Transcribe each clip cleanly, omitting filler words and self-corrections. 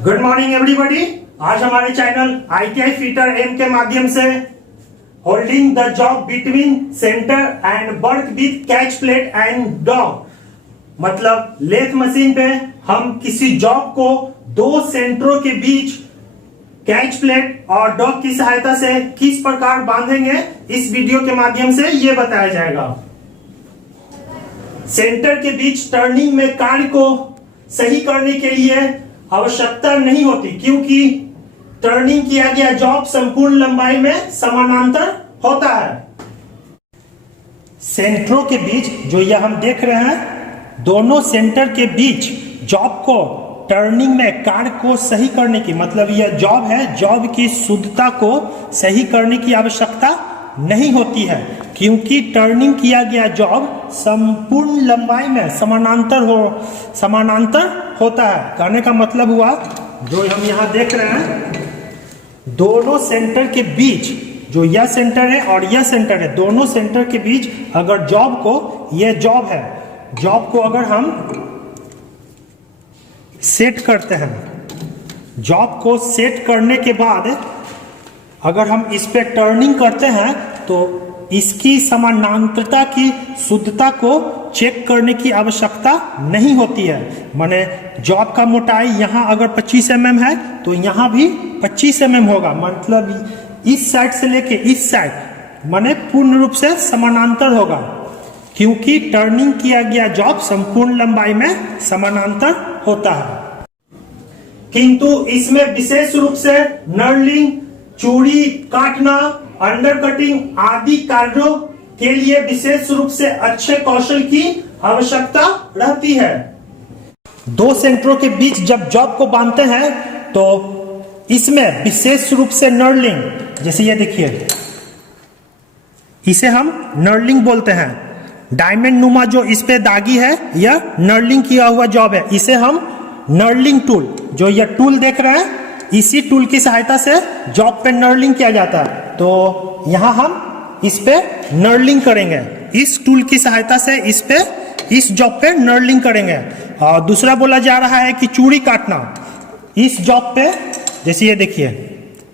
Good morning everybody. आज हमारे channel ITI fitter M के माध्यम से holding the job between centre and birth with catch plate and dog, मतलब lathe machine पे हम किसी जॉब को दो सेंटरों के बीच कैच प्लेट और डॉग की सहायता से किस प्रकार बांधेंगे, इस वीडियो के माध्यम से ये बताया जाएगा। सेंटर के बीच टर्निंग में कार्य को सही करने के लिए आवश्यकता नहीं होती, क्योंकि टर्निंग किया गया जॉब संपूर्ण लंबाई में समानांतर होता है। सेंटरों के बीच जो यह हम देख रहे हैं, दोनों सेंटर के बीच जॉब को टर्निंग में कार्य को सही करने की, मतलब यह जॉब है, जॉब की शुद्धता को सही करने की आवश्यकता नहीं होती है, क्योंकि टर्निंग किया गया जॉब संपूर्ण लंबाई में समानांतर होता है। कहने का मतलब हुआ, जो हम यहाँ देख रहे हैं, दोनों सेंटर के बीच, जो यह सेंटर है और यह सेंटर है, दोनों सेंटर के बीच अगर जॉब को, यह जॉब है, जॉब को अगर हम सेट करते हैं, जॉब को सेट करने के बाद अगर हम इस पे टर्निंग करते हैं तो इसकी समानांतरता की शुद्धता को चेक करने की आवश्यकता नहीं होती है। माने जॉब का मोटाई यहाँ अगर 25 mm है तो यहाँ भी 25 mm होगा, मतलब इस साइड से लेके इस साइड माने पूर्ण रूप से समानांतर होगा, क्योंकि टर्निंग किया गया जॉब संपूर्ण लंबाई में समानांतर होता है। किंतु इसमें विशेष रूप से नर्लिंग, चूड़ी काटना, अंडर कटिंग आदि कार्यों के लिए विशेष रूप से अच्छे कौशल की आवश्यकता रहती है। दो सेंटरों के बीच जब जॉब को बांधते हैं तो इसमें विशेष रूप से नर्लिंग, जैसे ये देखिए, इसे हम नर्लिंग बोलते हैं। डायमंड नुमा जो इस पे दागी है, यह नर्लिंग किया हुआ जॉब है। इसे हम नर्लिंग टूल, जो यह टूल देख रहे हैं, इसी टूल की सहायता से जॉब पे नर्लिंग किया जाता है। तो यहाँ हम इस पे नर्लिंग करेंगे, इस टूल की सहायता से इस पे, इस जॉब पे नर्लिंग करेंगे। और दूसरा बोला जा रहा है कि चूड़ी काटना, इस जॉब पे, जैसे ये देखिए,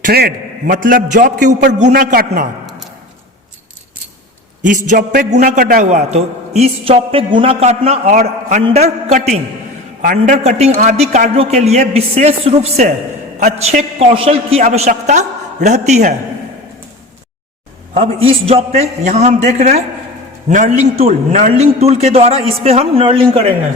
थ्रेड मतलब जॉब के ऊपर गुना काटना, इस जॉब पे गुना कटा हुआ, तो इस जॉब पे गुना काटना। और अंडर कटिंग आदि कार्यों के लिए विशेष रूप से अच्छे कौशल की आवश्यकता रहती है। अब इस जॉब पे यहां हम देख रहे हैं नर्लिंग टूल के द्वारा इस पे हम नर्लिंग करेंगे।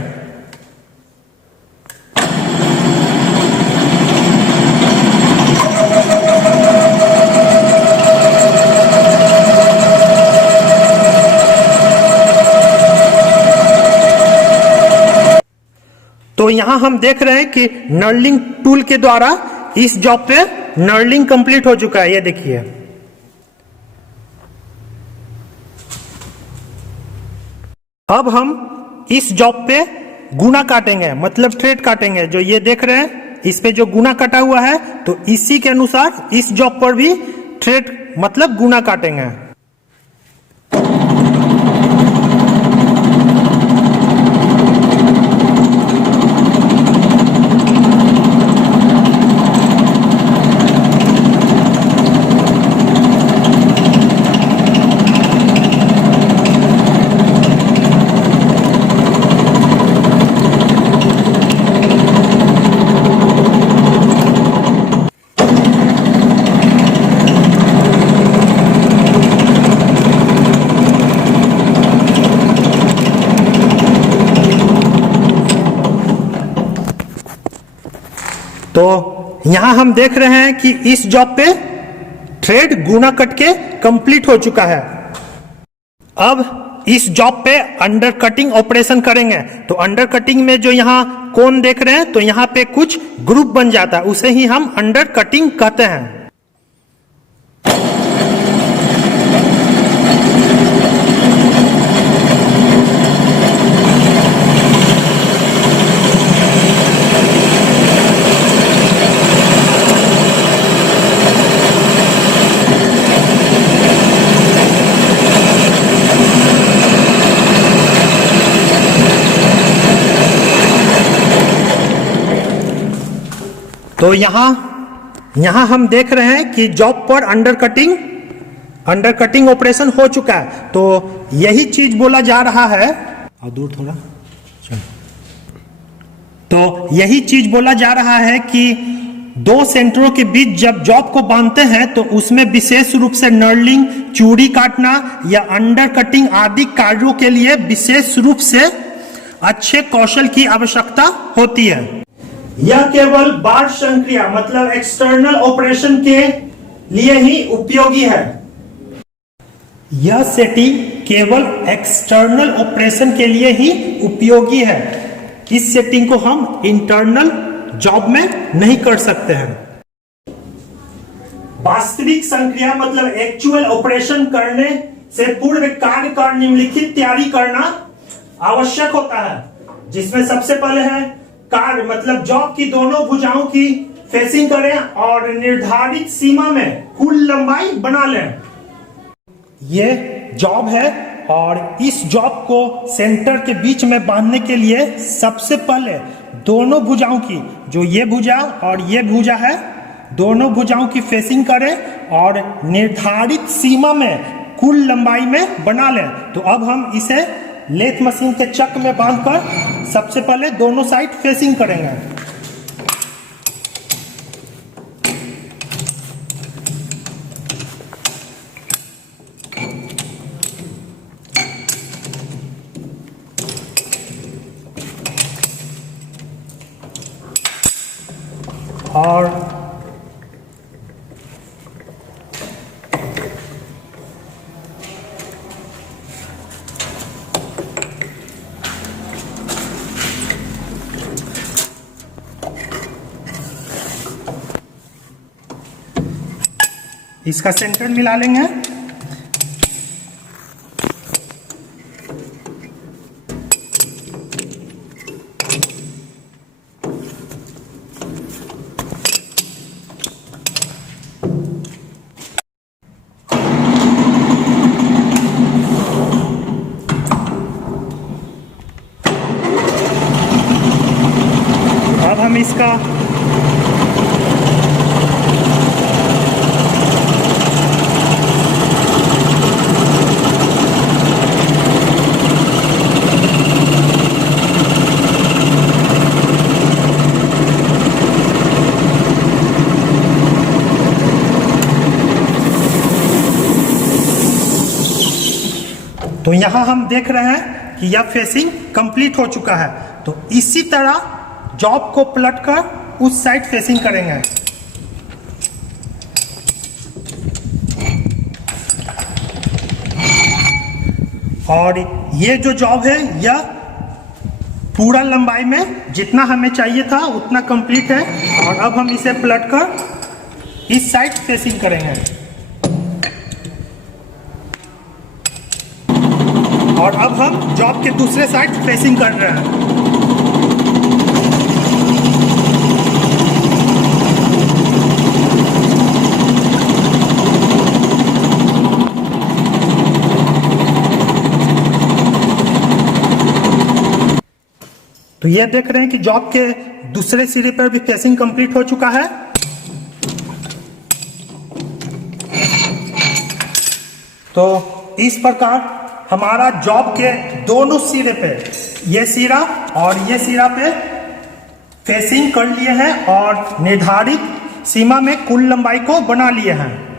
तो यहां हम देख रहे हैं कि नर्लिंग टूल के द्वारा इस जॉब पे नर्लिंग कंप्लीट हो चुका है। ये देखिए, अब हम इस जॉब पे गुना काटेंगे, मतलब थ्रेड काटेंगे। जो ये देख रहे हैं, इस पे जो गुना कटा हुआ है, तो इसी के अनुसार इस जॉब पर भी थ्रेड मतलब गुना काटेंगे। तो यहां हम देख रहे हैं कि इस जॉब पे थ्रेड गुना कट के कंप्लीट हो चुका है। अब इस जॉब पे अंडर कटिंग ऑपरेशन करेंगे। तो अंडर कटिंग में जो यहां कोन देख रहे हैं, तो यहां पे कुछ ग्रुप बन जाता है, उसे ही हम अंडर कटिंग कहते हैं। तो यहाँ हम देख रहे हैं कि जॉब पर अंडर कटिंग ऑपरेशन हो चुका है। तो यही चीज बोला जा रहा है, और दूर थोड़ा, तो यही चीज बोला जा रहा है कि दो सेंटरों के बीच जब जॉब को बांधते हैं तो उसमें विशेष रूप से नर्लिंग, चूड़ी काटना या अंडर कटिंग आदि कार्यों के लिए विशेष रूप से अच्छे कौशल की आवश्यकता होती है। यह केवल बाह्य संक्रिया मतलब एक्सटर्नल ऑपरेशन के लिए ही उपयोगी है। यह सेटिंग केवल एक्सटर्नल ऑपरेशन के लिए ही उपयोगी है। इस सेटिंग को हम इंटरनल जॉब में नहीं कर सकते हैं। वास्तविक संक्रिया मतलब एक्चुअल ऑपरेशन करने से पूर्व कार्य का निम्नलिखित तैयारी करना आवश्यक होता है, जिसमें सबसे पहले है कार्य मतलब जॉब की दोनों भुजाओं की फेसिंग करें और निर्धारित सीमा में कुल लंबाई बना लें। ये जॉब है और इस जॉब को सेंटर के बीच में बांधने के लिए सबसे पहले दोनों भुजाओं की, जो ये भुजा और ये भुजा है, दोनों भुजाओं की फेसिंग करें और निर्धारित सीमा में कुल लंबाई में बना लें। तो अब हम इसे लेथ मशीन के चक में बांधकर सबसे पहले दोनों साइड फेसिंग करेंगे। और इसका सेंटर मिला लेंगे। अब हम इसका तो यहां हम देख रहे हैं कि यह फेसिंग कंप्लीट हो चुका है। तो इसी तरह जॉब को पलटकर उस साइड फेसिंग करेंगे। और ये जो जॉब है यह पूरा लंबाई में जितना हमें चाहिए था उतना कंप्लीट है। और अब हम इसे पलटकर इस साइड फेसिंग करेंगे। और अब हम जॉब के दूसरे साइड फेसिंग कर रहे हैं। तो ये देख रहे हैं कि जॉब के दूसरे सिरे पर भी फेसिंग कंप्लीट हो चुका है। तो इस प्रकार हमारा जॉब के दोनों सिरे पे, ये सिरा और ये सिरा पे फेसिंग कर लिए हैं और निर्धारित सीमा में कुल लंबाई को बना लिए हैं।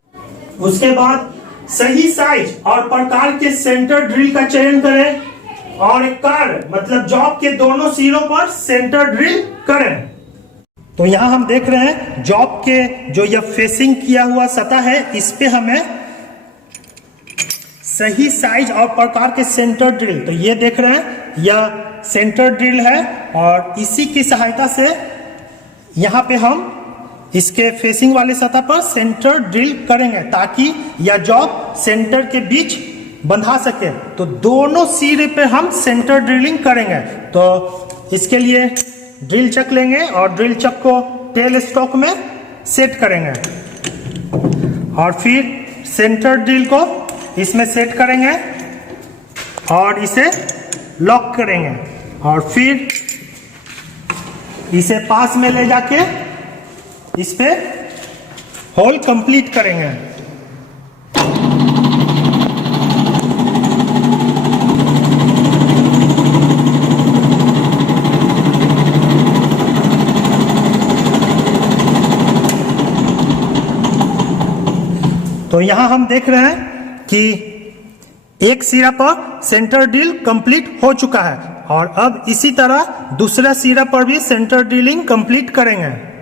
उसके बाद सही साइज और प्रकार के सेंटर ड्रिल का चयन करें और कार्य मतलब जॉब के दोनों सिरों पर सेंटर ड्रिल करें। तो यहां हम देख रहे हैं जॉब के जो यह फेसिंग किया हुआ सतह है, इस पे हमें सही साइज और प्रकार के सेंटर ड्रिल, तो ये देख रहे हैं यह सेंटर ड्रिल है और इसी की सहायता से यहाँ पे हम इसके फेसिंग वाले सतह पर सेंटर ड्रिल करेंगे ताकि यह जॉब सेंटर के बीच बंधा सके। तो दोनों सिरे पे हम सेंटर ड्रिलिंग करेंगे। तो इसके लिए ड्रिल चक लेंगे और ड्रिल चक को टेल स्टॉक में सेट करेंगे और फिर सेंटर ड्रिल को इसमें सेट करेंगे और इसे लॉक करेंगे और फिर इसे पास में ले जाके इस पे होल कंप्लीट करेंगे। तो यहां हम देख रहे हैं कि एक सिरा पर सेंटर ड्रिल कंप्लीट हो चुका है और अब इसी तरह दूसरा सिरा पर भी सेंटर ड्रिलिंग कंप्लीट करेंगे।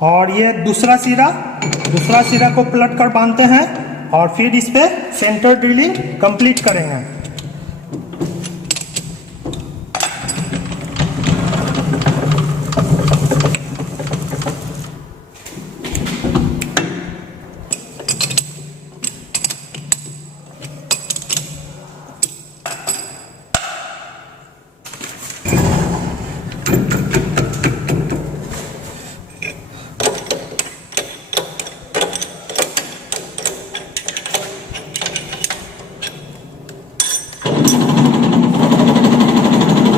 और ये दूसरा सिरा को पलट कर बांधते हैं और फिर इस पे सेंटर ड्रिलिंग कंप्लीट करेंगे।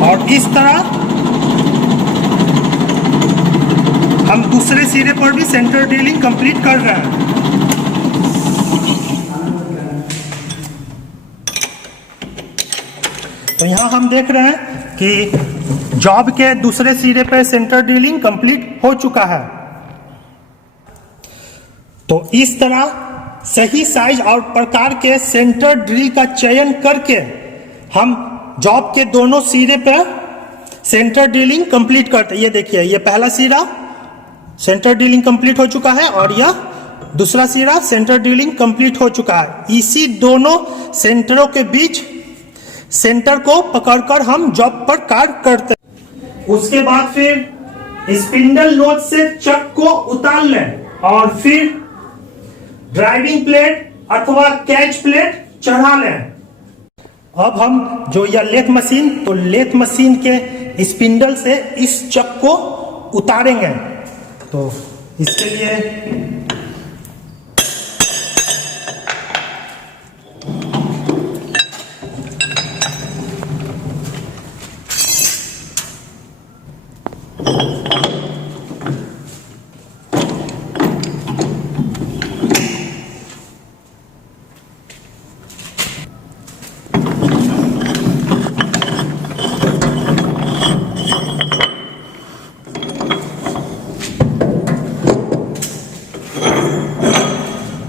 और इस तरह हम दूसरे सिरे पर भी सेंटर ड्रिलिंग कंप्लीट कर रहे हैं। तो यहां हम देख रहे हैं कि जॉब के दूसरे सिरे पर सेंटर ड्रिलिंग कंप्लीट हो चुका है। तो इस तरह सही साइज और प्रकार के सेंटर ड्रिल का चयन करके हम जॉब के दोनों सिरे पे सेंटर ड्रिलिंग कंप्लीट करते हैं। ये देखिए, ये पहला सिरा सेंटर ड्रिलिंग कंप्लीट हो चुका है और यह दूसरा सिरा सेंटर ड्रिलिंग कंप्लीट हो चुका है। इसी दोनों सेंटरों के बीच सेंटर को पकड़कर हम जॉब पर कार्य करते हैं। उसके बाद फिर स्पिंडल नोच से चक को उतार लें और फिर ड्राइविंग प्लेट अथवा कैच प्लेट चढ़ा लें। अब हम जो यह लेथ मशीन के स्पिंडल से इस चक को उतारेंगे। तो इसके लिए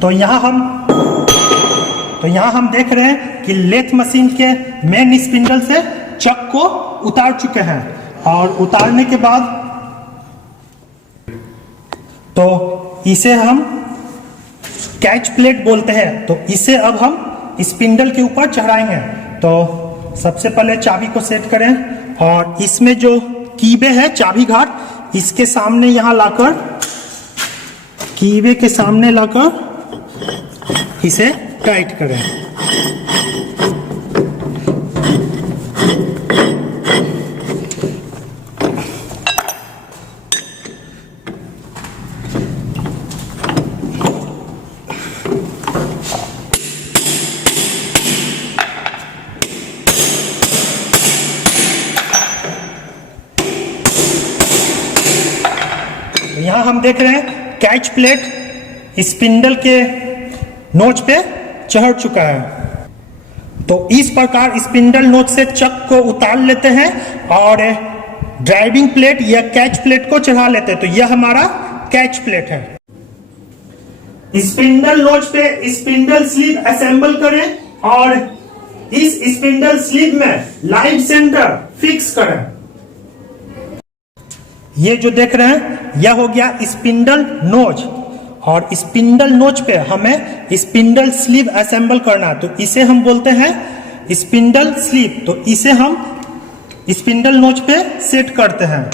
तो यहाँ हम देख रहे हैं कि लेथ मशीन के मेन स्पिंडल से चक को उतार चुके हैं और उतारने के बाद तो इसे हम कैच प्लेट बोलते हैं। तो इसे अब हम स्पिंडल के ऊपर चढ़ाएंगे। तो सबसे पहले चाबी को सेट करें और इसमें जो कीबे है चाबी घाट इसके सामने यहाँ लाकर कीबे के सामने लाकर इसे टाइट करें। यहां हम देख रहे हैं कैच प्लेट स्पिंडल के नोच पे चढ़ चुका है। तो इस प्रकार स्पिंडल नोच से चक को उतार लेते हैं और ड्राइविंग प्लेट या कैच प्लेट को चढ़ा लेते हैं। तो यह हमारा कैच प्लेट है। स्पिंडल नोच पे स्पिंडल स्लीव असेंबल करें और इस स्पिंडल स्लीव में लाइव सेंटर फिक्स करें। ये जो देख रहे हैं यह हो गया स्पिंडल नोच और स्पिंडल नोच पे हमें स्पिंडल स्लीव असेंबल करना है। तो इसे हम बोलते हैं स्पिंडल स्लीव। तो इसे हम स्पिंडल नोच पे सेट करते हैं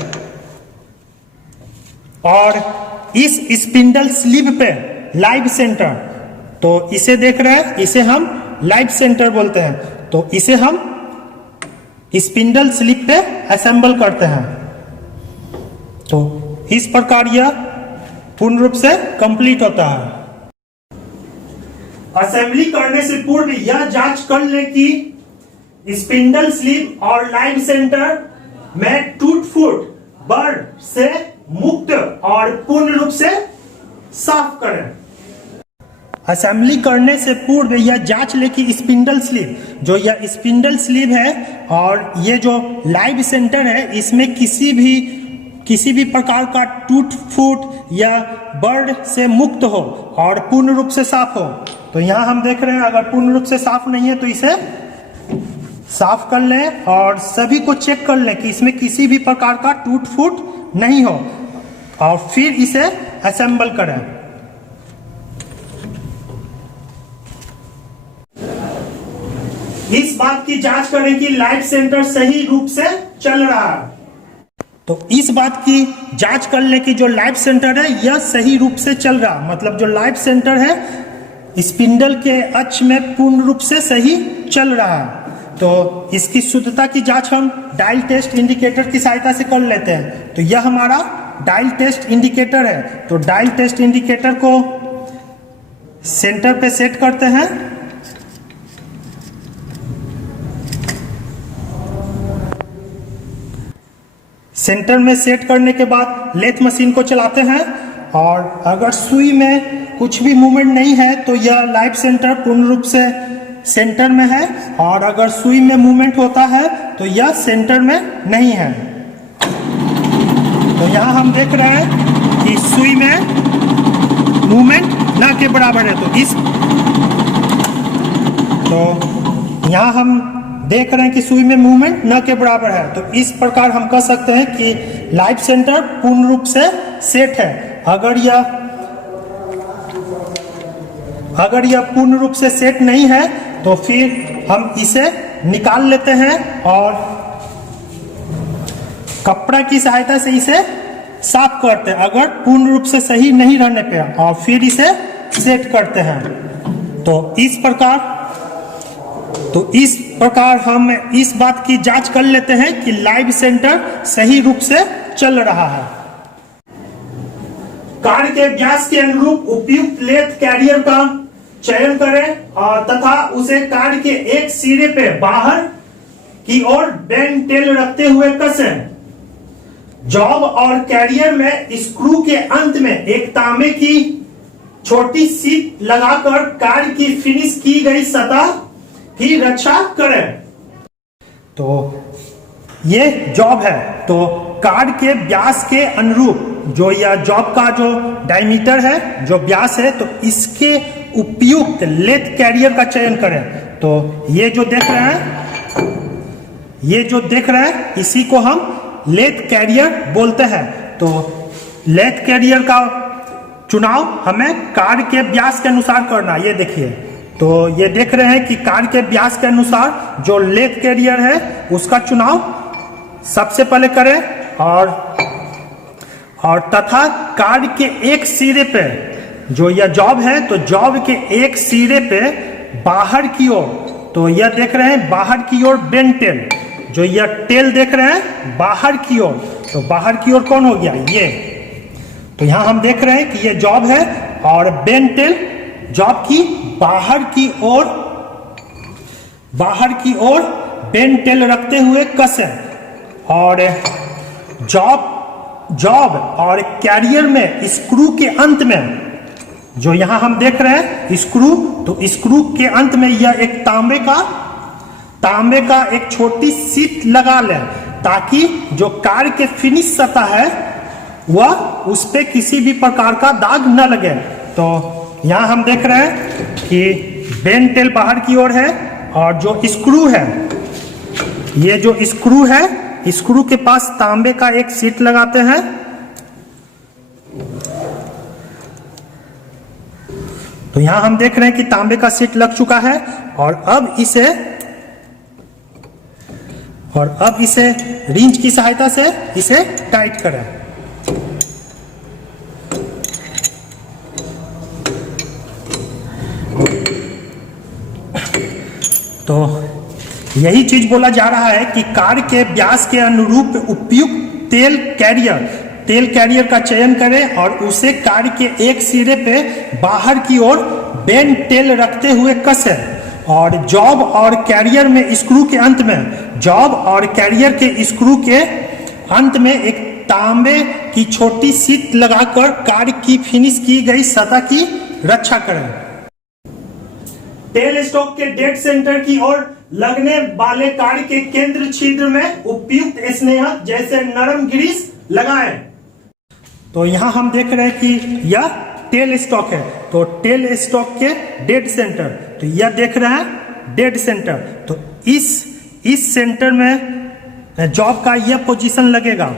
और इस स्पिंडल स्लीव पे लाइव सेंटर, तो इसे देख रहे हैं, इसे हम लाइव सेंटर बोलते हैं। तो इसे हम स्पिंडल स्लीव पे असेंबल करते हैं। तो इस प्रकार यह पूर्ण रूप से कंप्लीट होता है। असेंबली करने से पूर्व यह जांच कर ले कि स्पिंडल स्लीव और लाइव सेंटर में टूट फूट बर्ड से मुक्त और पूर्ण रूप से साफ करें। असेंबली करने से पूर्व यह जांच ले कि स्पिंडल स्लीव, जो यह स्पिंडल स्लीव है और ये जो लाइव सेंटर है, इसमें किसी भी प्रकार का टूट फूट या बर्ड से मुक्त हो और पूर्ण रूप से साफ हो। तो यहाँ हम देख रहे हैं अगर पूर्ण रूप से साफ नहीं है तो इसे साफ कर लें और सभी को चेक कर लें कि इसमें किसी भी प्रकार का टूट फूट नहीं हो और फिर इसे असेंबल करें। इस बात की जांच करें कि लाइव सेंटर सही रूप से चल रहा है। तो इस बात की जांच कर ले कि जो लाइव सेंटर है यह सही रूप से चल रहा, मतलब जो लाइव सेंटर है स्पिंडल के अक्ष में पूर्ण रूप से सही चल रहा है। तो इसकी शुद्धता की जांच हम डायल टेस्ट इंडिकेटर की सहायता से कर लेते हैं। तो यह हमारा डायल टेस्ट इंडिकेटर है। तो डायल टेस्ट इंडिकेटर को सेंटर पे सेट करते हैं। सेंटर में सेट करने के बाद लेथ मशीन को चलाते हैं और अगर सुई में कुछ भी मूवमेंट नहीं है तो यह लाइव सेंटर पूर्ण रूप से सेंटर में है और अगर सुई में मूवमेंट होता है तो यह सेंटर में नहीं है। तो यहाँ हम देख रहे हैं कि सुई में मूवमेंट न के बराबर है। तो यहाँ हम देख रहे हैं कि सुई में मूवमेंट न के बराबर है। तो इस प्रकार हम कह सकते हैं कि लाइव सेंटर पूर्ण रूप से सेट है। अगर यह पूर्ण रूप से सेट नहीं है तो फिर हम इसे निकाल लेते हैं और कपड़ा की सहायता से इसे साफ करते हैं अगर पूर्ण रूप से सही नहीं रहने पे, और फिर इसे सेट करते हैं। तो इस प्रकार हम इस बात की जांच कर लेते हैं कि लाइव सेंटर सही रूप से चल रहा है। कार्ड के व्यास के अनुरूप उपयुक्त लेथ कैरियर का चयन करें और तथा उसे कार्ड के एक सिरे पे बाहर की ओर बेंड टेल रखते हुए कसें। जॉब और कैरियर में स्क्रू के अंत में एक तांबे की छोटी सीट लगाकर कार्ड की फिनिश की गई सतह की रक्षा करें। तो ये जॉब है। तो कार्ड के व्यास के अनुरूप जो यह जॉब का जो डायमीटर है, जो व्यास है, तो इसके उपयुक्त लेथ कैरियर का चयन करें। तो ये जो देख रहे हैं इसी को हम लेथ कैरियर बोलते हैं। तो लेथ कैरियर का चुनाव हमें कार्ड के व्यास के अनुसार करना। ये देखिए, तो ये देख रहे हैं कि कार्ड के व्यास के अनुसार जो लेथ कैरियर है उसका चुनाव सबसे पहले करें और तथा कार्ड के एक सिरे पे जो यह जॉब है, तो जॉब के एक सिरे पे बाहर की ओर, तो यह देख रहे हैं बाहर की ओर बेंड टेल, जो यह टेल देख रहे हैं बाहर की ओर, तो बाहर की ओर कौन हो गया, ये। तो यहां हम देख रहे हैं कि यह जॉब है और बेंड टेल जॉब की बाहर की ओर बेंड टेल रखते हुए कसे और जॉब और कैरियर में स्क्रू के अंत में जो यहां हम देख रहे हैं स्क्रू, तो स्क्रू के अंत में यह एक तांबे का एक छोटी सीट लगा लें ताकि जो कार के फिनिश सतह है वह उस पे किसी भी प्रकार का दाग न लगे। तो यहां हम देख रहे हैं कि बेंड टेल बाहर की ओर है और जो स्क्रू है, ये जो स्क्रू है, स्क्रू के पास तांबे का एक सीट लगाते हैं। तो यहां हम देख रहे हैं कि तांबे का सीट लग चुका है और अब इसे रिंच की सहायता से इसे टाइट करें। तो यही चीज बोला जा रहा है कि कार के व्यास के अनुरूप उपयुक्त तेल कैरियर का चयन करें और उसे कार के एक सिरे पे बाहर की ओर बेंड टेल रखते हुए कसे और जॉब और कैरियर में स्क्रू के अंत में, जॉब और कैरियर के स्क्रू के अंत में एक तांबे की छोटी शीट लगाकर कार की फिनिश की गई सतह की रक्षा करें। टेल स्टॉक के डेड सेंटर की ओर लगने वाले कार के केंद्र छिद्र में उपयुक्त स्नेहक जैसे नरम ग्रीस लगाएं। तो यहां हम देख रहे हैं कि यह टेल स्टॉक है, तो टेल स्टॉक के डेड सेंटर, तो यह देख रहे हैं डेड सेंटर। तो इस सेंटर में जॉब का यह पोजीशन लगेगा,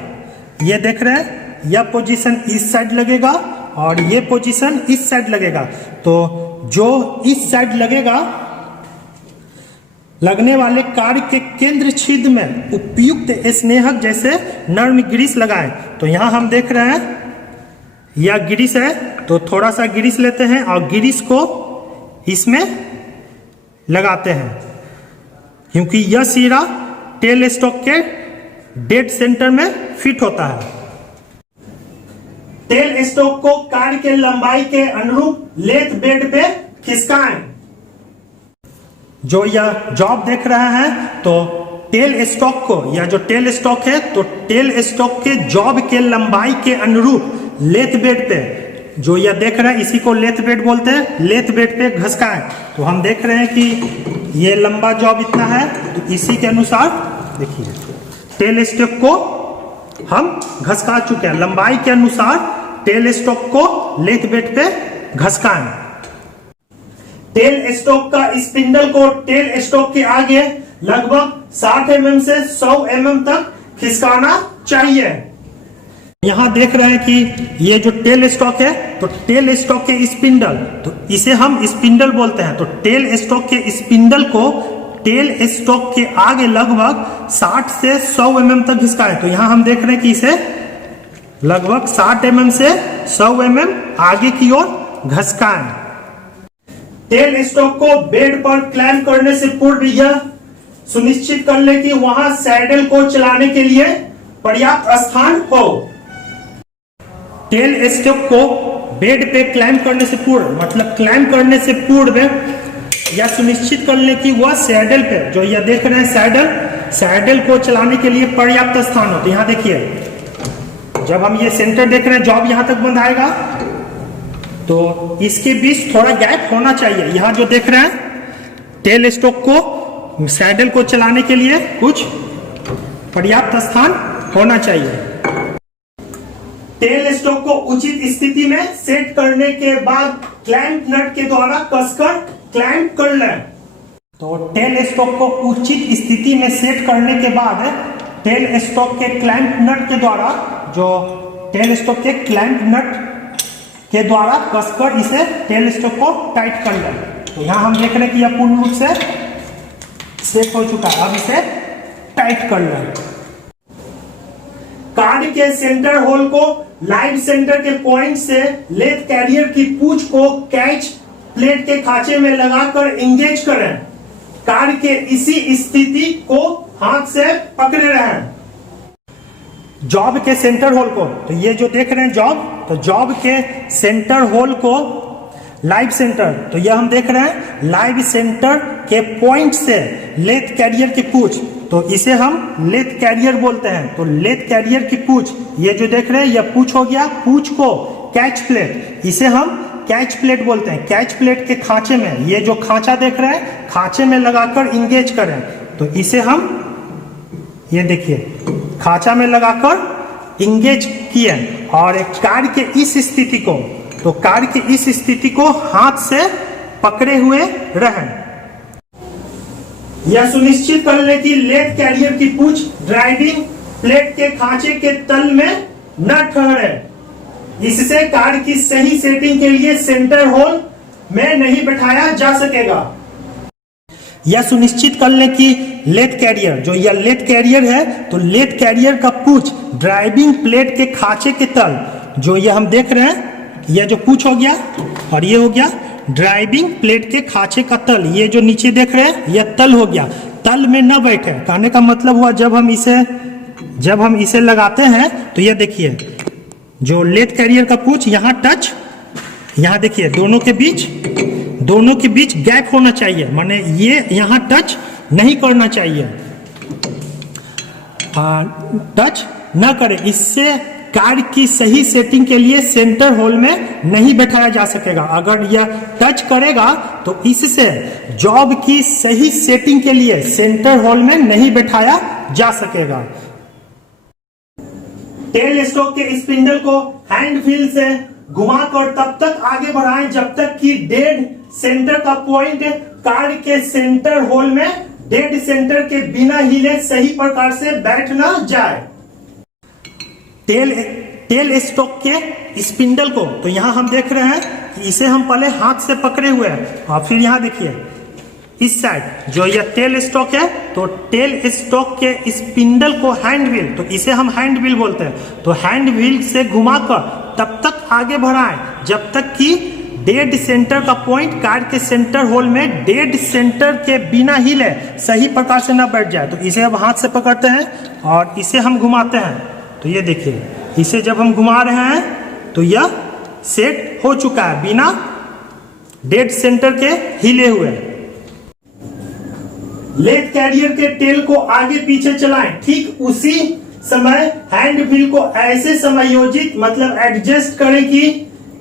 ये देख रहे हैं यह पोजीशन इस साइड लगेगा और ये पोजीशन इस साइड लगेगा। तो जो इस साइड लगेगा, लगने वाले कार के केंद्र छिद्र में उपयुक्त स्नेहक जैसे नरम ग्रीस लगाएं। तो यहां हम देख रहे हैं यह ग्रीस है, तो थोड़ा सा ग्रीस लेते हैं और ग्रीस को इसमें लगाते हैं, क्योंकि यह सिरा टेल स्टॉक के डेड सेंटर में फिट होता है। टेल स्टॉक को कार के लंबाई के अनुरूप लेथ बेड पे खिसकाएं। जो यह जॉब देख रहे हैं, तो टेल स्टॉक को, या जो टेल स्टॉक है, तो टेल स्टॉक के जॉब के लंबाई के अनुरूप लेथ बेड पे, जो यह देख रहे हैं इसी को लेथ बेड बोलते हैं, लेथ बेड पे घसकाएं। तो हम देख रहे हैं कि ये लंबा जॉब इतना है, तो इसी के अनुसार देखिए टेल स्टॉक को हम घसका चुके हैं, लंबाई के अनुसार टेल स्टॉक को लेथ बेड पे घसकाएं। टेल स्टॉक का स्पिंडल को टेल स्टॉक के आगे लगभग 60 mm से 100 mm तक खिसकाना चाहिए। यहां देख रहे हैं कि ये जो टेल स्टॉक है, तो टेल स्टॉक के स्पिंडल, तो इसे हम स्पिंडल बोलते हैं। तो टेल स्टॉक के स्पिंडल को टेल स्टॉक के आगे लगभग 60 से 100 mm तक घिसकाएं। तो यहां हम देख रहे हैं कि इसे लगभग 60 mm से 100 mm आगे की ओर घसकाएं। टेल स्टॉक को बेड पर क्लैंप करने से पूर्व यह सुनिश्चित कर ले कि वहां सैडल को चलाने के लिए पर्याप्त स्थान हो। टेल स्टॉक को बेड पे क्लैंप करने से पूर्व, मतलब क्लैंप करने से पूर्व यह सुनिश्चित कर ले कि वह सैडल पे, जो यह देख रहे हैं सैडल को चलाने के लिए पर्याप्त स्थान हो। तो यहां देखिए, जब हम ये सेंटर देख रहे हैं, जॉब यहां तक बंधाएगा, तो इसके बीच थोड़ा गैप होना चाहिए। यहां जो देख रहे हैं टेल स्टॉक को, सैडल को चलाने के लिए कुछ पर्याप्त स्थान होना चाहिए। टेल स्टॉक को उचित स्थिति में सेट करने के बाद क्लैंप नट के द्वारा कसकर क्लैंप कर लें। तो टेल स्टॉक को उचित स्थिति में सेट करने के बाद टेल स्टॉक के क्लैंप नट के द्वारा, जो टेल स्टॉक के क्लैंप नट के द्वारा कसकर इसे टेल स्टॉक को टाइट कर लें। तो यहां हम देख रहे हैं कि यह पूर्ण रूप से सेट हो चुका है। अब इसे टाइट कर लें। कार के सेंटर होल को लाइव सेंटर के पॉइंट से लेथ कैरियर की पूंछ को कैच प्लेट के खांचे में लगाकर इंगेज करें। कार के इसी स्थिति को हाथ से पकड़े रहें। जॉब के सेंटर होल को, तो ये जो देख रहे हैं जॉब, तो जॉब के सेंटर होल को लाइव सेंटर, तो यह हम देख रहे हैं लाइव सेंटर के पॉइंट से लेथ कैरियर की पूंछ, तो इसे हम लेथ कैरियर बोलते हैं। तो लेथ कैरियर की पूंछ, ये जो देख रहे हैं यह पूंछ हो गया। पूंछ को कैच प्लेट, इसे हम कैच प्लेट बोलते हैं। कैच प्लेट के खांचे में, ये जो खांचा देख रहे हैं, खांचे में लगाकर इंगेज करें। तो इसे हम, ये देखिए, खांचा में लगाकर इंगेज किए और कार के इस स्थिति को, तो कार की इस स्थिति को हाथ से पकड़े हुए रहें। यह सुनिश्चित कर ले कि लेथ कैरियर की पूंछ ड्राइविंग प्लेट के खांचे के तल में न ठहरे। इससे कार की सही सेटिंग के लिए सेंटर होल में नहीं बैठाया जा सकेगा। यह सुनिश्चित कर ले कि लेथ कैरियर, जो यह लेथ कैरियर है, तो लेथ कैरियर का पूंछ ड्राइविंग प्लेट के खांचे के तल, जो यह हम देख रहे हैं, यह जो पूंछ हो गया और ये हो गया ड्राइविंग प्लेट के खांचे का तल, ये जो नीचे देख रहे हैं यह तल हो गया। तल में न बैठे, कहने का मतलब हुआ जब हम इसे लगाते हैं, तो ये देखिए जो लेथ कैरियर का पूंछ यहाँ टच, यहाँ देखिए दोनों के बीच दोनों के बीच गैप होना चाहिए, माने ये यहाँ टच नहीं करना चाहिए, टच न करे। इससे कार की सही सेटिंग के लिए सेंटर होल में नहीं बैठाया जा सकेगा। अगर यह टच करेगा तो इससे जॉब की सही सेटिंग के लिए सेंटर होल में नहीं बैठाया जा सकेगा। टेल स्टॉक के स्पिंडल को हैंड व्हील से घुमाकर तब तक आगे बढ़ाएं जब तक कि डेड सेंटर का पॉइंट कार के सेंटर होल में डेड सेंटर के बिना हिले सही प्रकार से बैठ न जाए। टेल स्टॉक के स्पिंडल को तो यहां हम देख रहे हैं कि इसे हम पहले हाथ से पकड़े हुए हैं और फिर यहां देखिए इस साइड जो यह टेल स्टॉक है, तो टेल स्टॉक के स्पिंडल को हैंड व्हील, तो इसे हम हैंड व्हील बोलते हैं, तो हैंड व्हील से घुमाकर तब तक आगे बढ़ाएं जब तक कि डेड सेंटर का पॉइंट कार के सेंटर होल में डेड सेंटर के बिना हिले सही प्रकार से ना बैठ जाए। तो इसे अब हाथ से पकड़ते हैं और इसे हम घुमाते हैं, तो ये देखिए इसे जब हम घुमा रहे हैं तो यह सेट हो चुका है बिना डेड सेंटर के हिले हुए। लेथ कैरियर के टेल को आगे पीछे चलाएं, ठीक उसी समय हैंड व्हील को ऐसे समायोजित मतलब एडजस्ट करें कि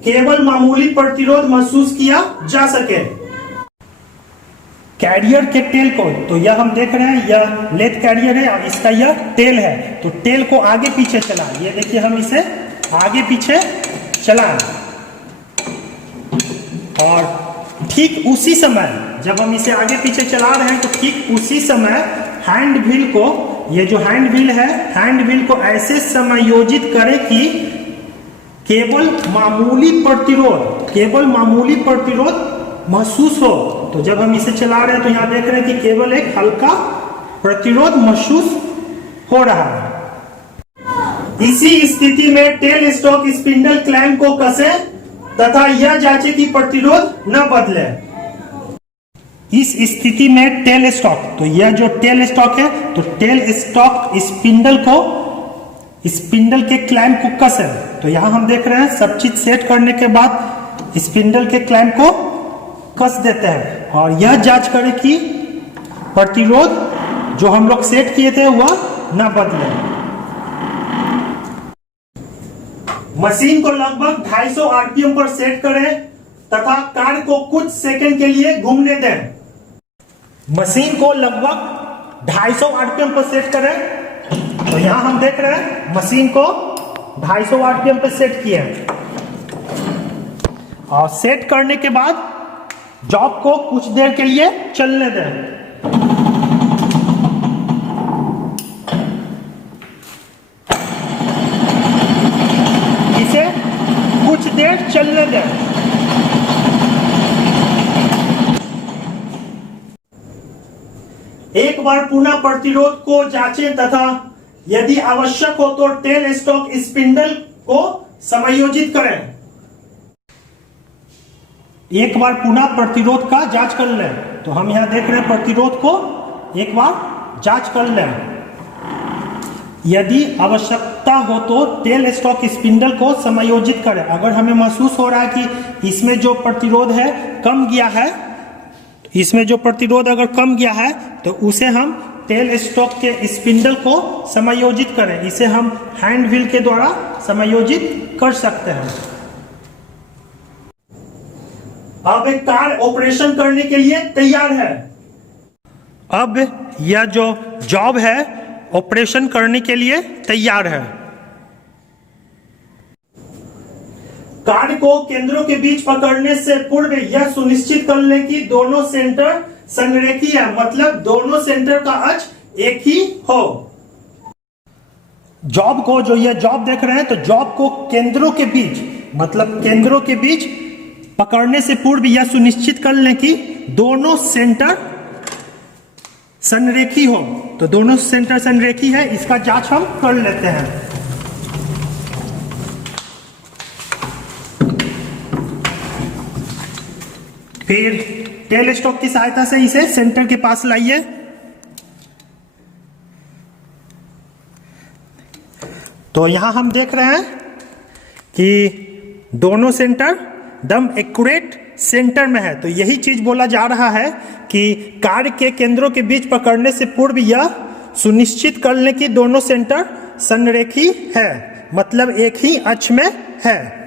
केवल मामूली प्रतिरोध महसूस किया जा सके। कैरियर के टेल को तो यह हम देख रहे हैं, यह लेथ कैरियर है और इसका यह टेल है, तो टेल को आगे पीछे चलाएं। ये देखिए हम इसे आगे पीछे चलाएं और ठीक उसी समय जब हम इसे आगे पीछे चला रहे हैं तो ठीक उसी समय हैंड व्हील को, ये जो हैंड व्हील है, हैंड व्हील को ऐसे समायोजित करें कि केवल मामूली प्रतिरोध महसूस हो। तो जब हम इसे चला रहे हैं तो यहां देख रहे हैं कि केवल एक हल्का प्रतिरोध महसूस हो रहा है। इसी स्थिति में टेल स्टॉक स्पिंडल क्लैंप को कसें तथा यह जांचें कि प्रतिरोध न बदले। इस स्थिति में टेल स्टॉक, तो यह जो टेल स्टॉक है, तो टेल स्टॉक स्पिंडल के क्लैंप को कसे। तो यहां हम देख रहे हैं सब चीज सेट करने के बाद स्पिंडल के क्लैंप को कस देते हैं और यह जांच करें कि प्रतिरोध जो हम लोग सेट किए थे वह न बदले। मशीन को लगभग 250 आरपीएम पर सेट करें तथा कार को कुछ सेकंड के लिए घूमने दें। मशीन को लगभग 250 आरपीएम पर सेट करें, तो यहां हम देख रहे हैं मशीन को 250 आरपीएम पर सेट किए और सेट करने के बाद जॉब को कुछ देर के लिए चलने दें। इसे कुछ देर चलने दें। एक बार पुनः प्रतिरोध को जांचें तथा यदि आवश्यक हो तो टेल स्टॉक स्पिंडल को समायोजित करें। एक बार पुनः प्रतिरोध का जांच कर लें, तो हम यहां देख रहे हैं प्रतिरोध को एक बार जांच कर लें। यदि आवश्यकता हो तो टेल स्टॉक स्पिंडल को समायोजित करें। अगर हमें महसूस हो रहा है कि इसमें जो प्रतिरोध है कम गया है, इसमें जो प्रतिरोध अगर कम गया है तो उसे हम टेल स्टॉक के स्पिंडल को समायोजित करें। इसे हम हैंड व्हील के द्वारा समायोजित कर सकते हैं। अब एक कार ऑपरेशन करने के लिए तैयार है। अब यह जो जॉब है ऑपरेशन करने के लिए तैयार है। कार को केंद्रों के बीच पकड़ने से पूर्व यह सुनिश्चित कर लें कि दोनों सेंटर संरेखी है, मतलब दोनों सेंटर का अक्ष एक ही हो। जॉब को, जो यह जॉब देख रहे हैं, तो जॉब को केंद्रों के बीच, मतलब केंद्रों के बीच पकड़ने से पूर्व यह सुनिश्चित कर लें कि दोनों सेंटर संरेखी हो। तो दोनों सेंटर संरेखी है, इसका जांच हम कर लेते हैं। फिर टेल स्टॉक की सहायता से इसे सेंटर के पास लाइए। तो यहां हम देख रहे हैं कि दोनों सेंटर एकदम एक्यूरेट सेंटर में है। तो यही चीज बोला जा रहा है कि कार्य के केंद्रों के बीच पकड़ने से पूर्व यह सुनिश्चित कर लें कि दोनों सेंटर संरेखी है, मतलब एक ही अक्ष में है।